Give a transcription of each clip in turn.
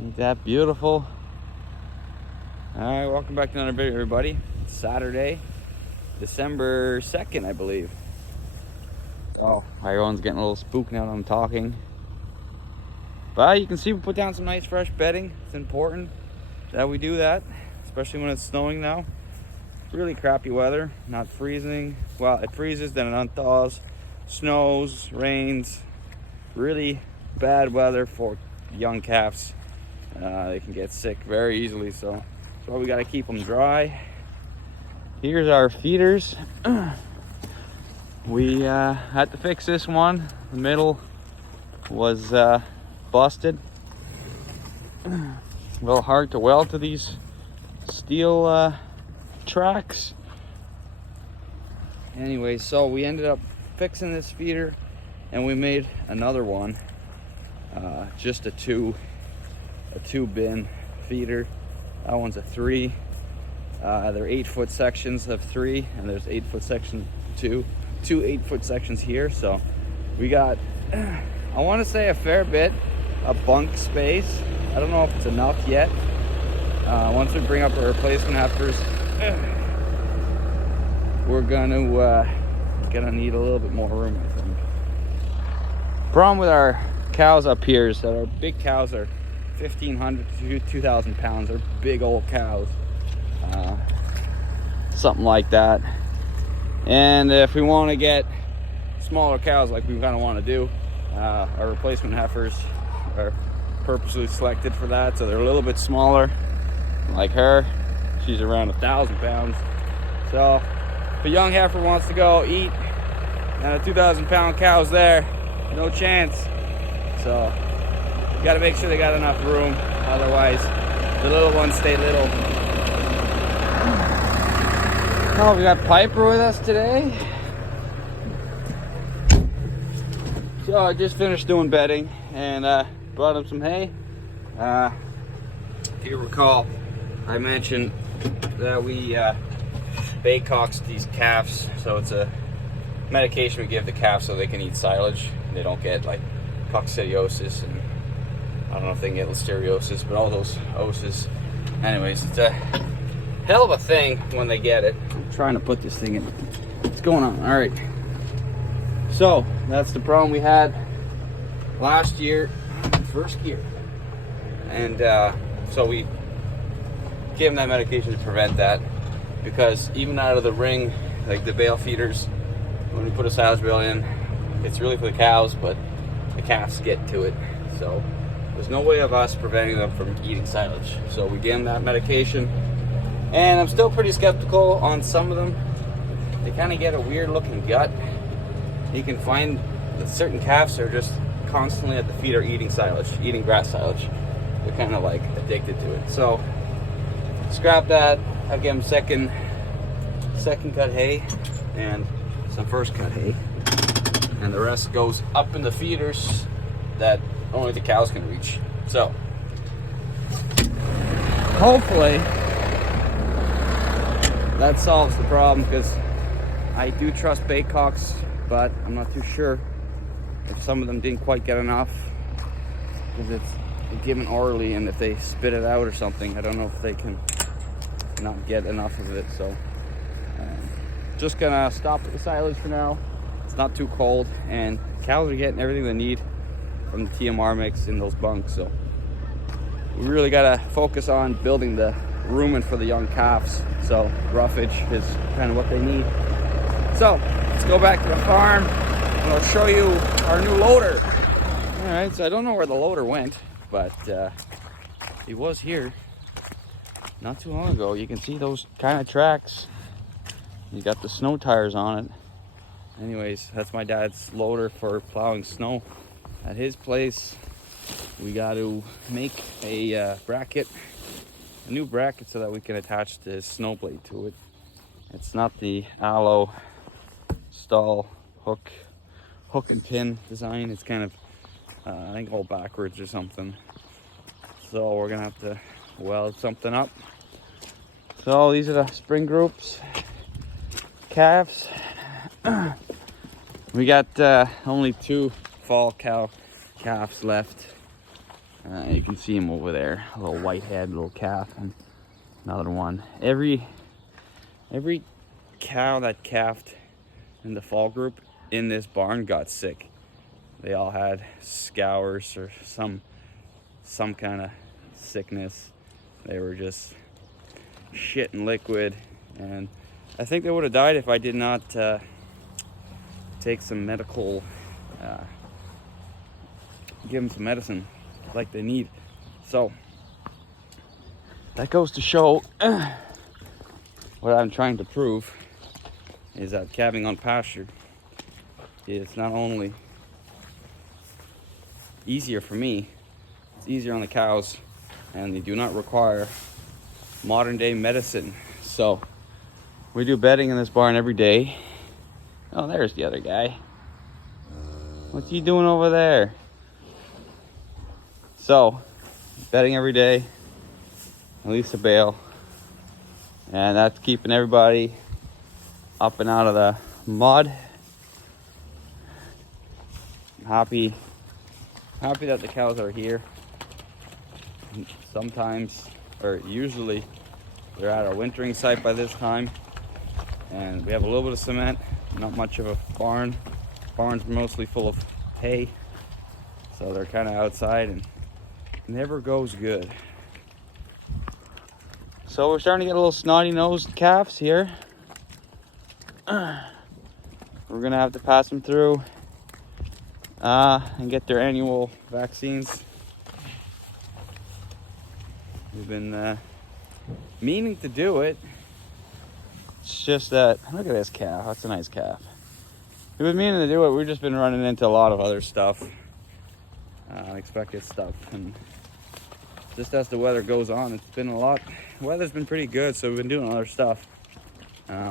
Ain't that beautiful? Alright, welcome back to another video, everybody. It's Saturday, December 2nd, I believe. Oh, everyone's getting a little spooked now that I'm talking. But you can see we put down some nice fresh bedding. It's important that we do that, especially when it's snowing now. Really crappy weather, not freezing. Well, it freezes, then it unthaws, snows, rains. Really bad weather for young calves. They can get sick very easily, so that's why we got to keep them dry. Here's our feeders. We had to fix this one. The middle was busted. A little hard to weld to these steel tracks. Anyway, so we ended up fixing this feeder and we made another one. Just a two bin feeder. That one's a 3. They're 8-foot sections of 3, and there's 8-foot section 2. 2 8-foot sections here. So we got, I want to say, a fair bit of bunk space. I don't know if it's enough yet. Once we bring up our replacement heifers, we're gonna need a little bit more room, I think. Problem with our cows up here is that our big cows are 1,500 to 2,000 pounds. They're big old cows, something like that. And if we want to get smaller cows, like we kind of want to do, our replacement heifers are purposely selected for that, so they're a little bit smaller. Like her, she's around 1,000 pounds. So if a young heifer wants to go eat and a 2,000-pound cow's there, no chance. So you got to make sure they got enough room, otherwise the little ones stay little. Oh, we got Piper with us today. So I just finished doing bedding and brought him some hay. If you recall, I mentioned that we Baycox these calves, so it's a medication we give the calves so they can eat silage and they don't get like coccidiosis, and I don't know if they can get listeriosis, but all those oses. Anyways, it's a hell of a thing when they get it. I'm trying to put this thing in. What's going on? All right. So that's the problem we had last year, first year, and so we gave them that medication to prevent that, because even out of the ring, like the bale feeders, when we put a silage bale in, it's really for the cows, but the calves get to it. So there's no way of us preventing them from eating silage. So we gave them that medication, and I'm still pretty skeptical on some of them. They kind of get a weird looking gut. You can find that certain calves are just constantly at the feeder eating silage, eating grass silage. They're kind of like addicted to it. So scrap that. I give them second cut hay and some first cut hay, and the rest goes up in the feeders that only the cows can reach. So hopefully that solves the problem, because I do trust Baycox, but I'm not too sure if some of them didn't quite get enough, because it's given orally, and if they spit it out or something, I don't know if they can not get enough of it. So just gonna stop with the silage for now. It's not too cold, and cows are getting everything they need from the TMR mix in those bunks. So we really gotta focus on building the rumen for the young calves. So roughage is kind of what they need. So let's go back to the farm and I'll show you our new loader. All right, so I don't know where the loader went, but he was here not too long ago. You can see those kind of tracks. You got the snow tires on it. Anyways, that's my dad's loader for plowing snow. At his place, we got to make a bracket, a new bracket, so that we can attach the snow blade to it. It's not the aloe stall hook and pin design. It's kind of I think all backwards or something. So we're gonna have to weld something up. So these are the spring groups, calves. We got only 2 fall cow calves left. You can see him over there, a little white head, little calf, and another one. Every cow that calved in the fall group in this barn got sick. They all had scours or some kind of sickness. They were just shit and liquid, and I think they would have died if I did not take some medical, give them some medicine like they need. So that goes to show what I'm trying to prove is that calving on pasture is not only easier for me, it's easier on the cows, and they do not require modern day medicine. So we do bedding in this barn every day. Oh, there's the other guy. What's he doing over there? So bedding every day, at least a bale, and that's keeping everybody up and out of the mud. I'm happy that the cows are here. Sometimes, or usually, they're at our wintering site by this time, and we have a little bit of cement, not much of a barn. Barn's mostly full of hay, so they're kind of outside and never goes good. So we're starting to get a little snotty-nosed calves here. We're gonna have to pass them through and get their annual vaccines. We've been meaning to do it. It's just that, look at this calf. That's a nice calf. We've been meaning to do it. We've just been running into a lot of other stuff, unexpected stuff, and just as the weather goes on, it's been a lot. Weather's been pretty good, so we've been doing other stuff.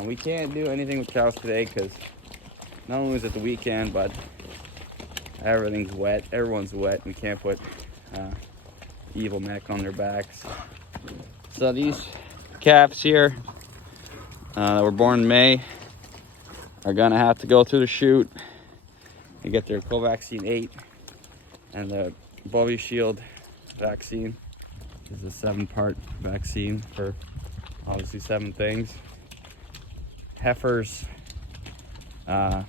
We can't do anything with cows today because not only is it the weekend, but everything's wet. Everyone's wet. We can't put evil mech on their backs. So these calves here that were born in May are gonna have to go through the chute and get their Covaxin 8 and the Bovie Shield vaccine. This is a 7-part vaccine for obviously 7 things. Heifers got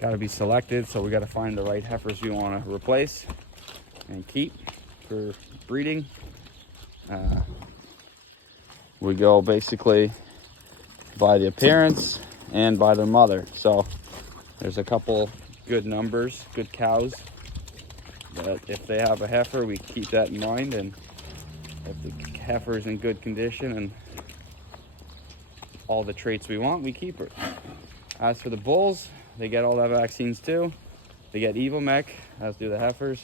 to be selected, so we got to find the right heifers we want to replace and keep for breeding. We go basically by the appearance and by their mother. So there's a couple good numbers, good cows, that if they have a heifer, we keep that in mind, and if the heifer is in good condition and all the traits we want, we keep her. As for the bulls, they get all the vaccines too. They get Evomec, as do the heifers,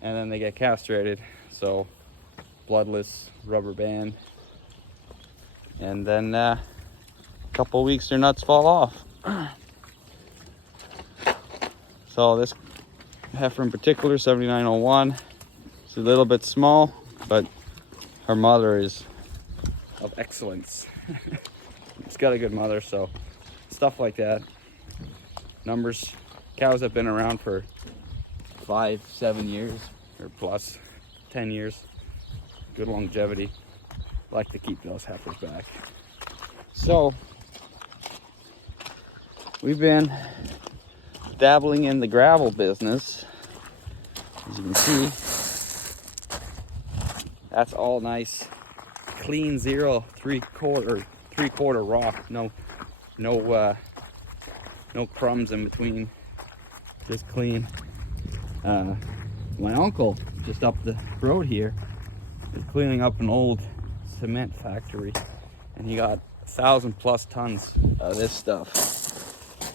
and then they get castrated. So bloodless, rubber band, and then a couple of weeks their nuts fall off. So this heifer in particular, 7901, it's a little bit small, but her mother is of excellence. It's got a good mother, so stuff like that. Numbers, cows have been around for 5-7 years or plus, 10 years. Good longevity. Like to keep those heifers back. So we've been dabbling in the gravel business. As you can see, that's all nice, clean 0 3/4 rock. No crumbs in between. Just clean. My uncle just up the road here is cleaning up an old cement factory, and he got 1,000+ tons of this stuff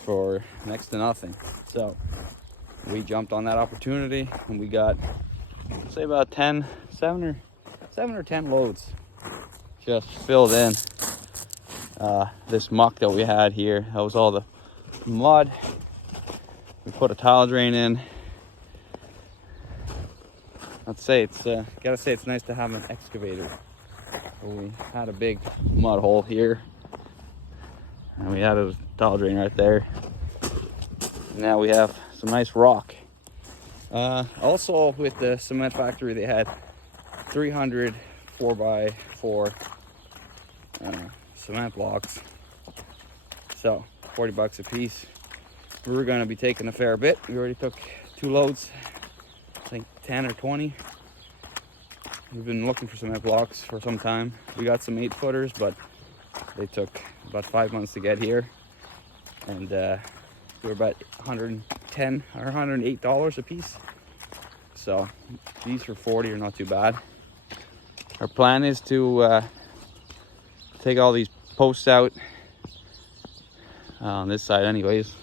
for next to nothing. So we jumped on that opportunity, and we got, say, about 7 or 10 loads just filled in. This muck that we had here, that was all the mud. We put a tile drain in. Gotta say it's nice to have an excavator. So we had a big mud hole here, and we had a tile drain right there. Now we have some nice rock. Also with the cement factory, they had 300 4x4 cement blocks, so 40 bucks a piece. We were going to be taking a fair bit. We already took 2 loads, I think 10 or 20. We've been looking for cement blocks for some time. We got some 8-footers, but they took about 5 months to get here, and we were about $110 or $108 a piece. So these for 40 are not too bad. Our plan is to take all these posts out on this side anyways.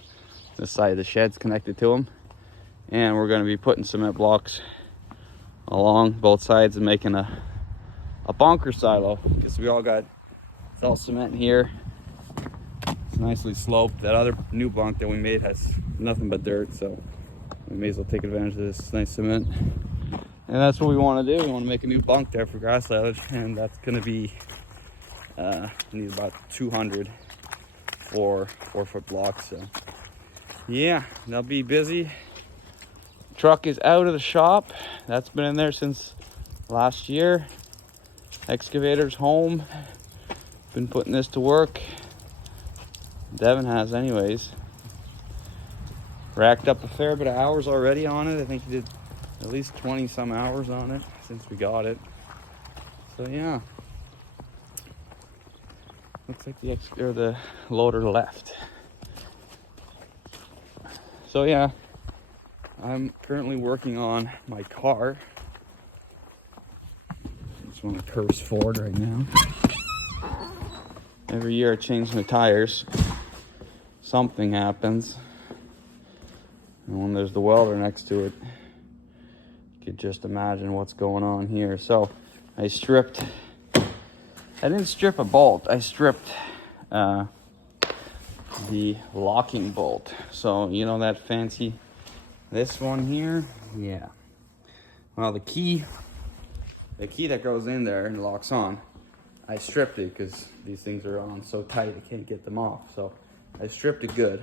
This side of the shed's connected to them, and we're going to be putting cement blocks along both sides and making a bunker silo, because we all got, it's all cement in here. It's nicely sloped. That other new bunk that we made has nothing but dirt, so we may as well take advantage of this nice cement. And that's what we want to do. We want to make a new bunk there for grass silage, and that's going to be need about 200 for 4-foot blocks. So yeah, they'll be busy. Truck is out of the shop. That's been in there since last year. Excavator's home. Been putting this to work. Devin has anyways. Racked up a fair bit of hours already on it. I think he did at least 20 some hours on it since we got it. So yeah. Looks like the loader left. So yeah, I'm currently working on my car. I just want to curse Ford right now. Every year I change my tires, something happens. And when there's the welder next to it, you could just imagine what's going on here. So I didn't strip a bolt, I stripped the locking bolt. So you know that fancy, this one here, yeah. Well, the key that goes in there and locks on, I stripped it because these things are on so tight I can't get them off. So I stripped it good.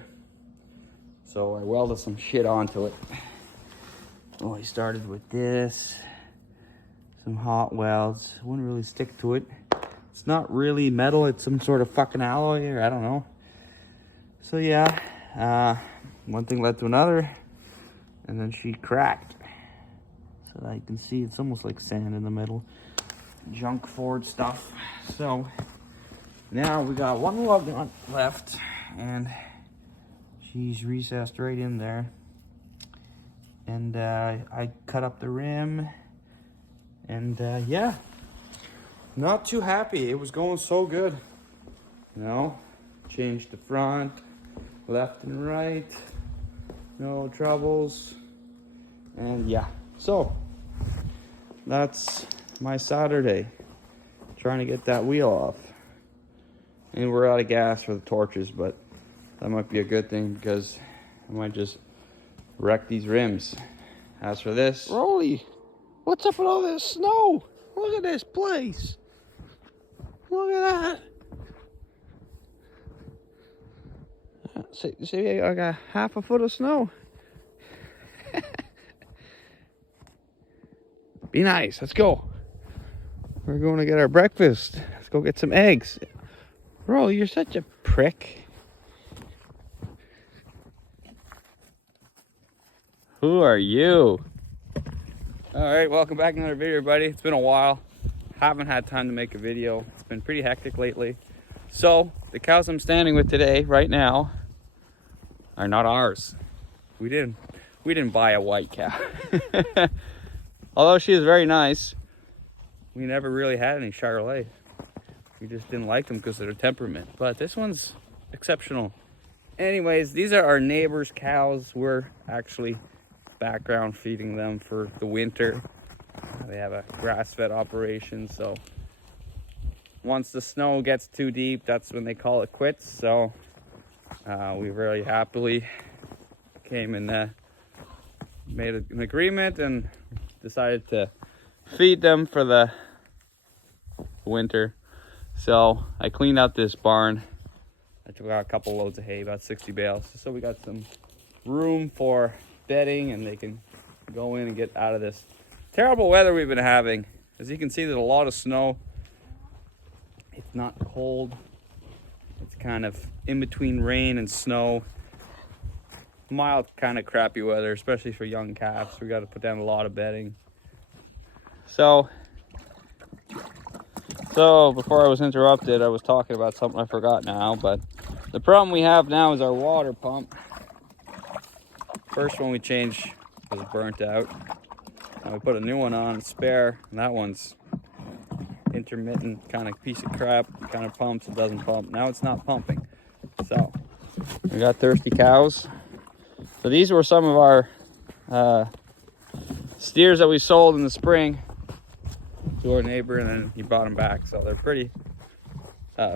So I welded some shit onto it. Oh, I started with this, some hot welds. Wouldn't really stick to it. It's not really metal, it's some sort of fucking alloy, or I don't know. So yeah, one thing led to another, and then she cracked. So that you can see it's almost like sand in the middle. Junk Ford stuff. So now we got one lug left, and she's recessed right in there. And I cut up the rim, and yeah, not too happy. It was going so good, you know. Changed the front, left and right, no troubles. And yeah, so that's my Saturday, trying to get that wheel off. And we're out of gas for the torches, but that might be a good thing because I might just wreck these rims. As for this, Rolly, what's up with all this snow? Look at this place. Look at that. See, I got half a foot of snow. Be nice. Let's go. We're going to get our breakfast. Let's go get some eggs. Rolly, you're such a prick. who are you? All right, welcome back to another video, everybody. It's been a while. Haven't had time to make a video. It's been pretty hectic lately. So the cows I'm standing with today, right now, are not ours. We didn't buy a white cow. Although she is very nice, we never really had any Charolais. We just didn't like them because of their temperament. But this one's exceptional. Anyways, these are our neighbor's cows. We're actually background feeding them for the winter. They have a grass-fed operation, so once the snow gets too deep, that's when they call it quits. So we very happily came and made an agreement and decided to feed them for the winter. So I cleaned out this barn. I took out a couple loads of hay, about 60 bales. So we got some room for bedding, and they can go in and get out of this terrible weather we've been having. As you can see, there's a lot of snow. It's not cold. It's kind of in between rain and snow. Mild, kind of crappy weather, especially for young calves. We got to put down a lot of bedding. So before I was interrupted, I was talking about something I forgot now, but the problem we have now is our water pump. First one we changed was burnt out. And we put a new one on, spare, and that one's intermittent, kind of piece of crap. It kind of pumps, it doesn't pump. Now it's not pumping. So we got thirsty cows. So these were some of our steers that we sold in the spring to our neighbor, and then he brought them back. So they're pretty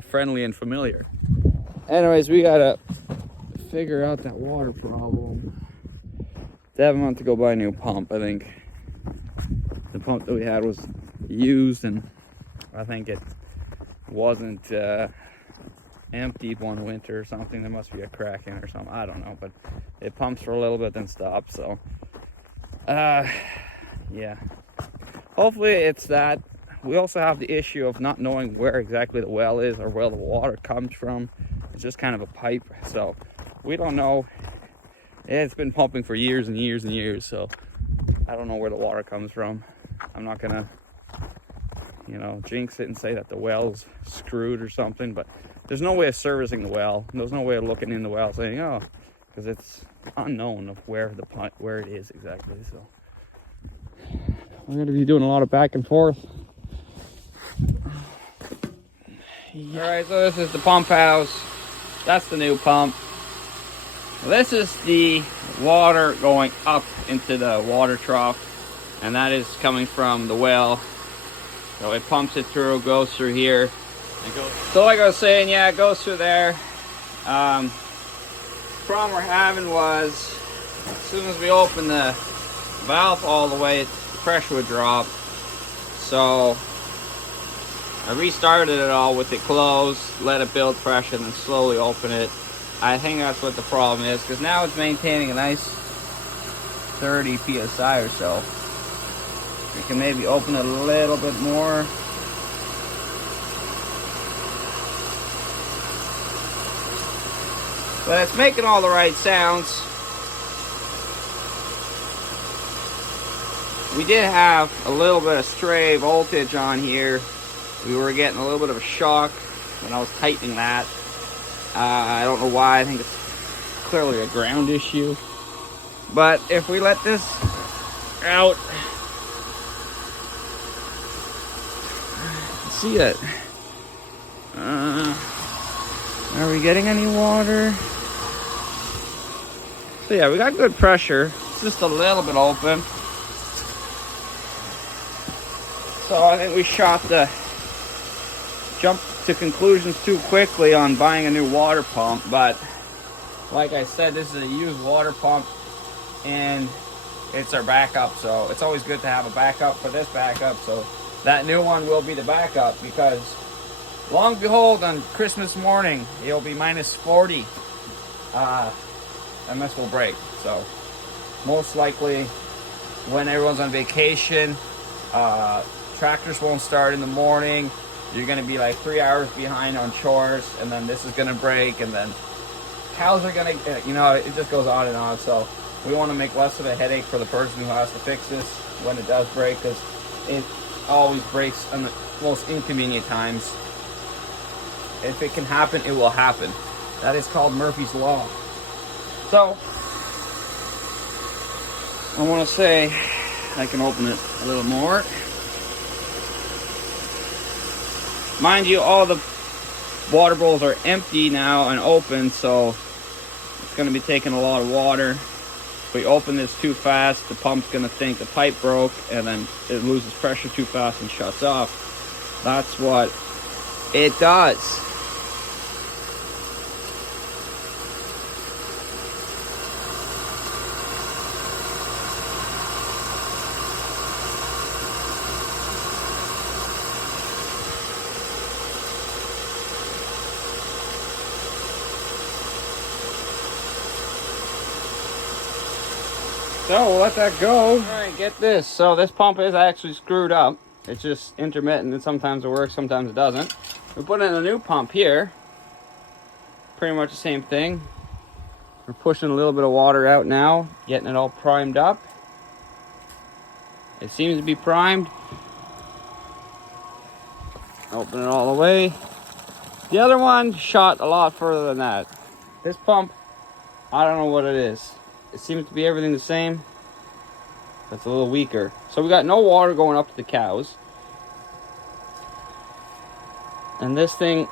friendly and familiar. Anyways, we gotta figure out that water problem. Devin wants to go buy a new pump. I think the pump that we had was used, and I think it wasn't emptied one winter or something. There must be a crack in it or something. I don't know, but it pumps for a little bit then stops. So yeah, hopefully it's that. We also have the issue of not knowing where exactly the well is or where the water comes from. It's just kind of a pipe, so we don't know. It's been pumping for years and years and years, so I don't know where the water comes from. I'm not gonna, jinx it and say that the well's screwed or something, but there's no way of servicing the well. There's no way of looking in the well saying, oh, because it's unknown of where it is exactly. So we're gonna be doing a lot of back and forth. All right, so this is the pump house. That's the new pump. This is the water going up into the water trough, and that is coming from the well. So it pumps it through, goes through here. So like I was saying, yeah, it goes through there. Problem we're having was, as soon as we open the valve all the way, the pressure would drop. So I restarted it all with it closed, let it build pressure, and then slowly open it. I think that's what the problem is, because now it's maintaining a nice 30 psi or so. We can maybe open it a little bit more. But it's making all the right sounds. We did have a little bit of stray voltage on here. We were getting a little bit of a shock when I was tightening that. I don't know why. I think it's clearly a ground issue. But if we let this out, see it. Are we getting any water? So yeah, we got good pressure. It's just a little bit open. So I think we jumped to conclusions too quickly on buying a new water pump, but like I said, this is a used water pump and it's our backup, so it's always good to have a backup for this backup. So that new one will be the backup, because long and behold, on Christmas morning it'll be minus 40. And this will break. So most likely when everyone's on vacation, tractors won't start in the morning. You're going to be like 3 hours behind on chores, and then this is going to break, and then cows are going to, it just goes on and on. So we want to make less of a headache for the person who has to fix this when it does break, because it always breaks on the most inconvenient times. If it can happen, it will happen. That is called Murphy's Law. So I want to say, I can open it a little more. Mind you, all the water bowls are empty now and open, so it's going to be taking a lot of water. If we open this too fast, the pump's going to think the pipe broke, and then it loses pressure too fast and shuts off. That's what it does. So we'll let that go. All right, get this. So this pump is actually screwed up. It's just intermittent, and sometimes it works, sometimes it doesn't. We put in a new pump here. Pretty much the same thing. We're pushing a little bit of water out now, getting it all primed up. It seems to be primed. Open it all the way. The other one shot a lot further than that. This pump, I don't know what it is. It seems to be everything the same. But it's a little weaker. So we got no water going up to the cows. And this thing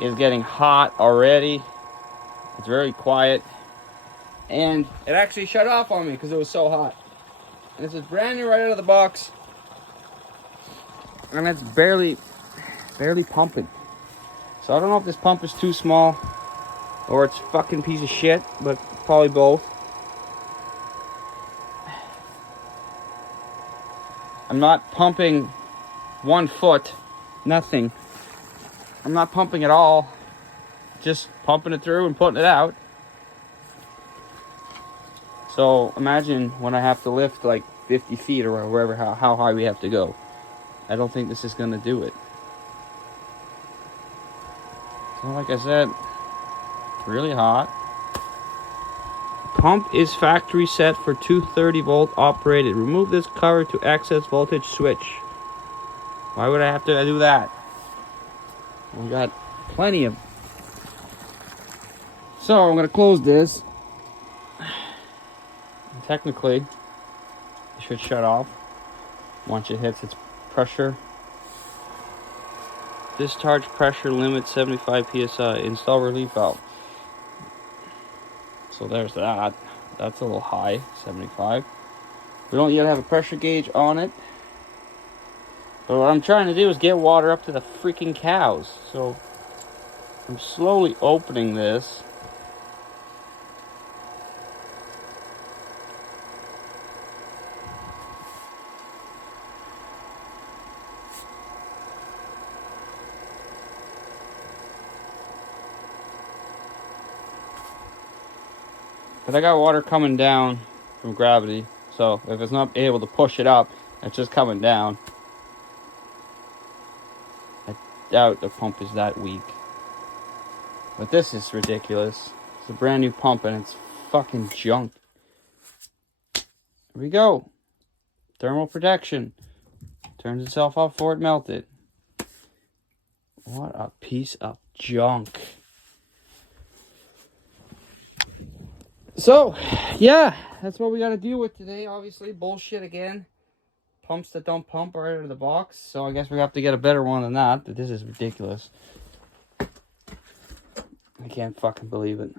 is getting hot already. It's very quiet. And it actually shut off on me because it was so hot. And this is brand new right out of the box. And it's barely pumping. So I don't know if this pump is too small or it's a fucking piece of shit, but probably both. I'm not pumping 1 foot, nothing. I'm not pumping at all. Just pumping it through and putting it out. So imagine when I have to lift like 50 feet or wherever, how high we have to go. I don't think this is going to do it. So like I said, really hot. Pump is factory set for 230 volt operated. Remove this cover to access voltage switch. Why would I have to do that? We got plenty of. So I'm going to close this. And technically, it should shut off once it hits its pressure. Discharge pressure limit 75 psi. Install relief valve. So there's that. That's a little high, 75. We don't yet have a pressure gauge on it. But what I'm trying to do is get water up to the freaking cows. So I'm slowly opening this. But I got water coming down from gravity, so if it's not able to push it up, it's just coming down. I doubt the pump is that weak. But this is ridiculous. It's a brand new pump and it's fucking junk. Here we go. Thermal protection. Turns itself off before it melted. What a piece of junk. So, yeah, that's what we got to deal with today. Obviously, bullshit again. Pumps that don't pump right out of the box. So I guess we have to get a better one than that. But this is ridiculous. I can't fucking believe it.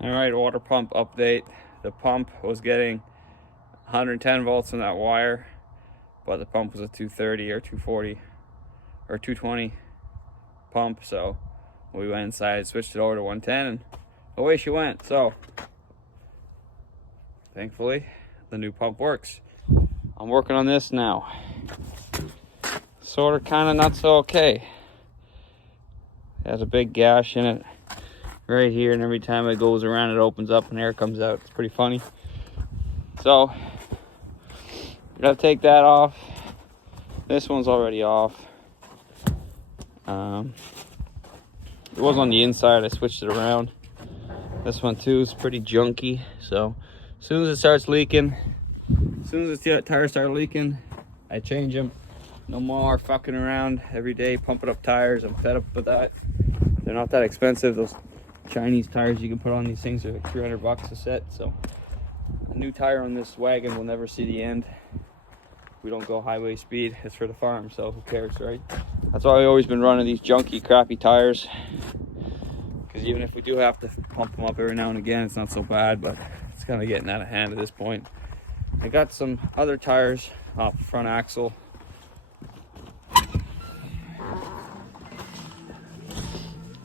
Alright, water pump update. The pump was getting 110 volts on that wire. But the pump was a 230 or 240 or 220 pump. So we went inside, switched it over to 110 and away she went. So thankfully the new pump works. I'm working on this now. Sort of, kind of, not so okay. It has a big gash in it right here, and every time it goes around it opens up and air comes out. It's pretty funny. So gotta take that off. This one's already off. It was on the inside. I switched it around. This one too is pretty junky, so as soon as it starts leaking, as soon as the tires start leaking, I change them. No more fucking around every day pumping up tires. I'm fed up with that. They're not that expensive. Those Chinese tires you can put on these things are like $300 a set. So a new tire on this wagon will never see the end. We don't go highway speed. It's for the farm, so who cares, right? That's why I've always been running these junky, crappy tires. Because even if we do have to pump them up every now and again, it's not so bad, but it's kind of getting out of hand at this point. I got some other tires off the front axle.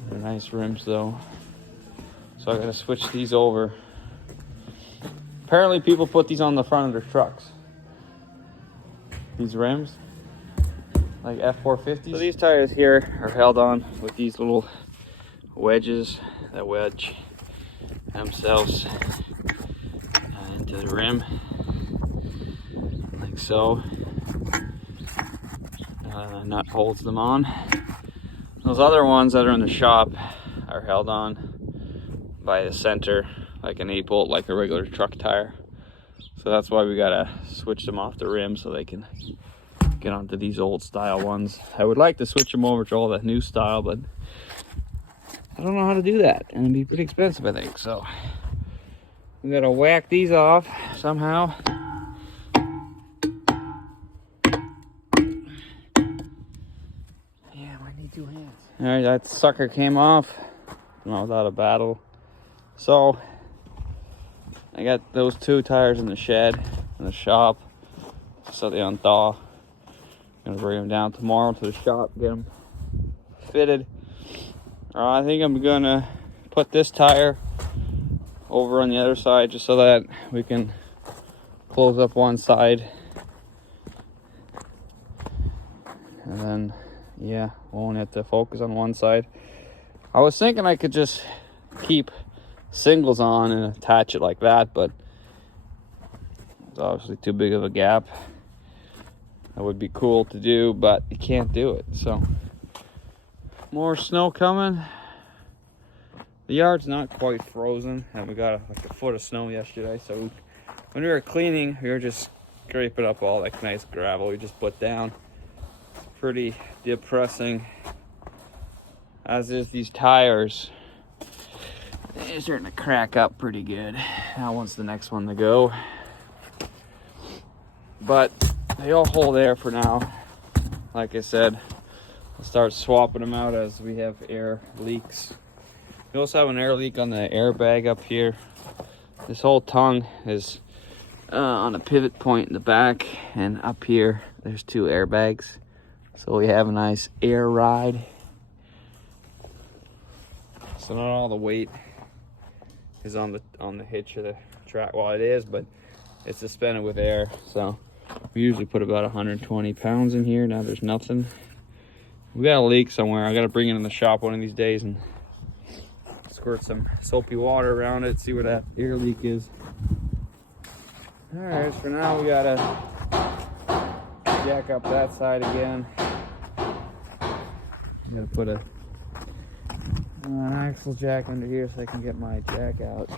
They're nice rims though. So I gotta switch these over. Apparently people put these on the front of their trucks. These rims, like F450s. So these tires here are held on with these little wedges that wedge themselves into to the rim, like so. Nut holds them on. Those other ones that are in the shop are held on by the center, like an 8-bolt, like a regular truck tire. So that's why we gotta switch them off the rim so they can get onto these old style ones. I would like to switch them over to all that new style, but I don't know how to do that, and it'd be pretty expensive, I think. So we gotta whack these off somehow. Yeah, I need 2 hands. All right, that sucker came off, not without a battle. So I got those 2 tires in the shed, in the shop, so they unthaw. Gonna bring them down tomorrow to the shop, get them fitted. I think I'm gonna put this tire over on the other side just so that we can close up one side. And then, yeah, won't have to focus on one side. I was thinking I could just keep singles on and attach it like that, but it's obviously too big of a gap. That would be cool to do, but you can't do it. So more snow coming. The yard's not quite frozen, and we got like a foot of snow yesterday. So when we were cleaning, we were just scraping up all that nice gravel we just put down. Pretty depressing, as is these tires. They're starting to crack up pretty good. That one's the next one to go. But they all hold air for now. Like I said, I'll start swapping them out as we have air leaks. We also have an air leak on the airbag up here. This whole tongue is on a pivot point in the back, and up here there's 2 airbags. So we have a nice air ride. So not all the weight is on the hitch of the track. Well, it is, but it's suspended with air. So we usually put about 120 pounds in here. Now there's nothing. We got a leak somewhere. I got to bring it in the shop one of these days and squirt some soapy water around it, see where that air leak is. All right, for now we gotta jack up that side again. Gotta put an axle jack under here so I can get my jack out.